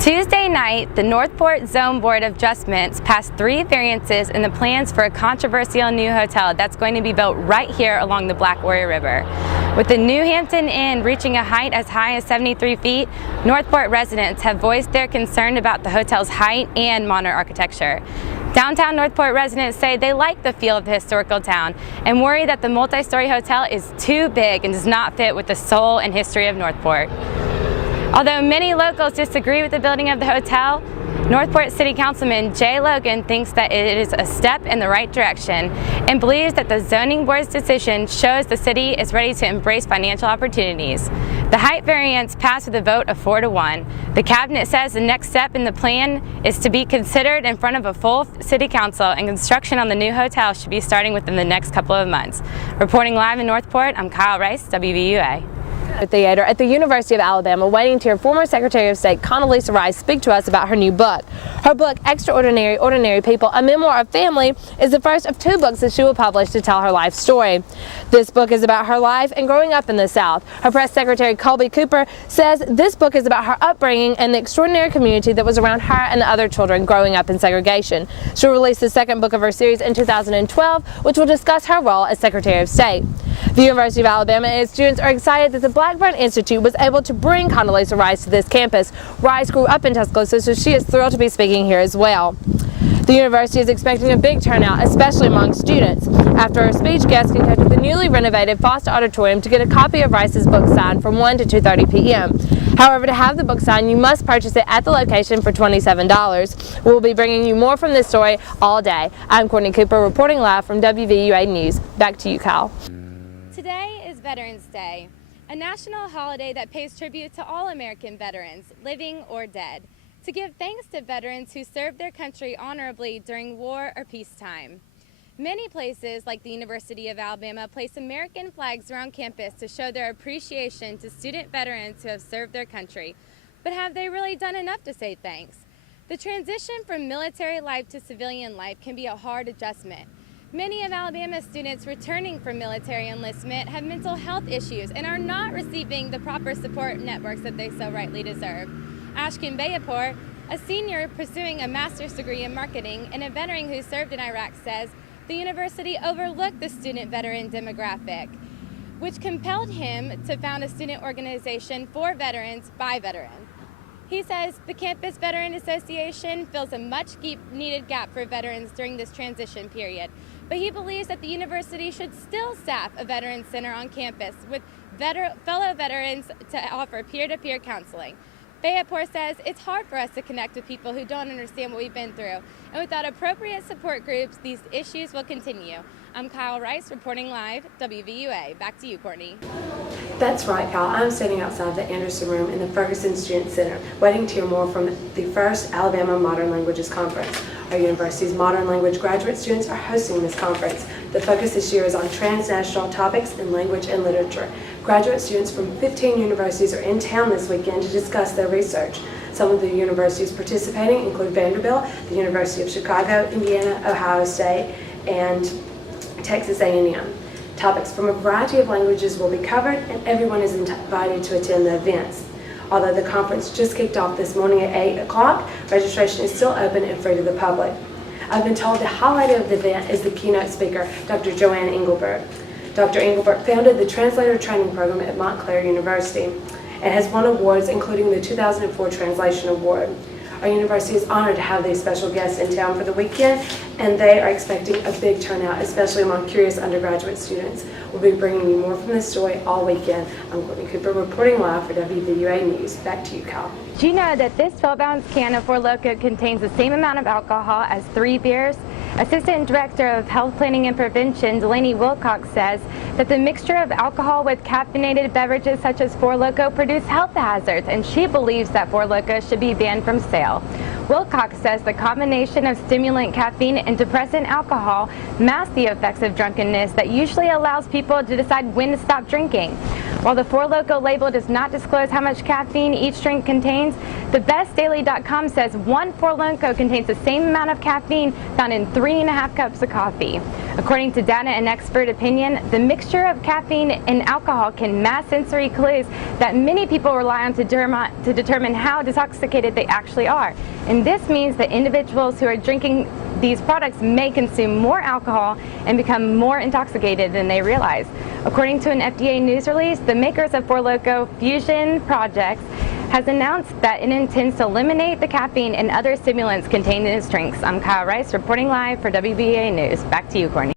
Tuesday night, the Northport Zone Board of Adjustments passed 3 variances in the plans for a controversial new hotel that's going to be built right here along the Black Warrior River. With the New Hampton Inn reaching a height as high as 73 feet, Northport residents have voiced their concern about the hotel's height and modern architecture. Downtown Northport residents say they like the feel of the historical town and worry that the multi-story hotel is too big and does not fit with the soul and history of Northport. Although many locals disagree with the building of the hotel, Northport City Councilman Jay Logan thinks that it is a step in the right direction and believes that the zoning board's decision shows the city is ready to embrace financial opportunities. The height variance passed with a vote of 4-1. The cabinet says the next step in the plan is to be considered in front of a full city council, and construction on the new hotel should be starting within the next couple of months. Reporting live in Northport, I'm Kyle Rice, WVUA. Theater at the University of Alabama, waiting to hear former Secretary of State Condoleezza Rice speak to us about her new book. Her book, Extraordinary Ordinary People, A Memoir of Family, is the first of 2 books that she will publish to tell her life story. This book is about her life and growing up in the South. Her press secretary, Colby Cooper, says this book is about her upbringing and the extraordinary community that was around her and the other children growing up in segregation. She'll release the 2nd book of her series in 2012, which will discuss her role as Secretary of State. The University of Alabama and its students are excited that the Blackburn Institute was able to bring Condoleezza Rice to this campus. Rice grew up in Tuscaloosa, so she is thrilled to be speaking here as well. The university is expecting a big turnout, especially among students. After her speech, guests can go to the newly renovated Foster Auditorium to get a copy of Rice's book signed from 1 to 2:30 p.m. However, to have the book signed, you must purchase it at the location for $27. We'll be bringing you more from this story all day. I'm Courtney Cooper reporting live from WVUA News. Back to you, Kyle. Today is Veterans Day, a national holiday that pays tribute to all American veterans, living or dead, to give thanks to veterans who served their country honorably during war or peacetime. Many places, like the University of Alabama, place American flags around campus to show their appreciation to student veterans who have served their country. But have they really done enough to say thanks? The transition from military life to civilian life can be a hard adjustment. Many of Alabama's students returning from military enlistment have mental health issues and are not receiving the proper support networks that they so rightly deserve. Ashkin Bayapur, a senior pursuing a master's degree in marketing and a veteran who served in Iraq, says the university overlooked the student veteran demographic, which compelled him to found a student organization for veterans by veterans. He says the Campus Veteran Association fills a much-needed gap for veterans during this transition period, but he believes that the university should still staff a Veterans Center on campus with fellow veterans to offer peer-to-peer counseling. Bayapur says it's hard for us to connect with people who don't understand what we've been through, and without appropriate support groups, these issues will continue. I'm Kyle Rice reporting live, WVUA. Back to you, Courtney. That's right, Kyle. I'm standing outside the Anderson Room in the Ferguson Student Center, waiting to hear more from the first Alabama Modern Languages Conference. Our university's modern language graduate students are hosting this conference. The focus this year is on transnational topics in language and literature. Graduate students from 15 universities are in town this weekend to discuss their research. Some of the universities participating include Vanderbilt, the University of Chicago, Indiana, Ohio State, and Texas A&M. Topics from a variety of languages will be covered, and everyone is invited to attend the events. Although the conference just kicked off this morning at 8 o'clock, registration is still open and free to the public. I've been told the highlight of the event is the keynote speaker, Dr. Joanne Engelbert. Dr. Engelbert founded the Translator Training Program at Montclair University and has won awards, including the 2004 Translation Award. Our university is honored to have these special guests in town for the weekend, and they are expecting a big turnout, especially among curious undergraduate students. We'll be bringing you more from this story all weekend. I'm Courtney Cooper reporting live for WVUA News. Back to you, Kyle. Do you know that this 12-ounce can of Four Loko contains the same amount of alcohol as 3 beers? Assistant Director of Health Planning and Prevention, Delaney Wilcox, says that the mixture of alcohol with caffeinated beverages such as Four Loko produce health hazards, and she believes that Four Loko should be banned from sale. Wilcox says the combination of stimulant caffeine and depressant alcohol masks the effects of drunkenness that usually allows people to decide when to stop drinking. While the Four Loko label does not disclose how much caffeine each drink contains, TheBestDaily.com says one Four Loko contains the same amount of caffeine found in 3.5 cups of coffee. According to data and expert opinion, the mixture of caffeine and alcohol can mask sensory clues that many people rely on to determine how intoxicated they actually are. And this means that individuals who are drinking these products may consume more alcohol and become more intoxicated than they realize. According to an FDA news release, the makers of Four Loko Fusion Projects has announced that it intends to eliminate the caffeine and other stimulants contained in its drinks. I'm Kyle Rice reporting live for WBA News. Back to you, Courtney.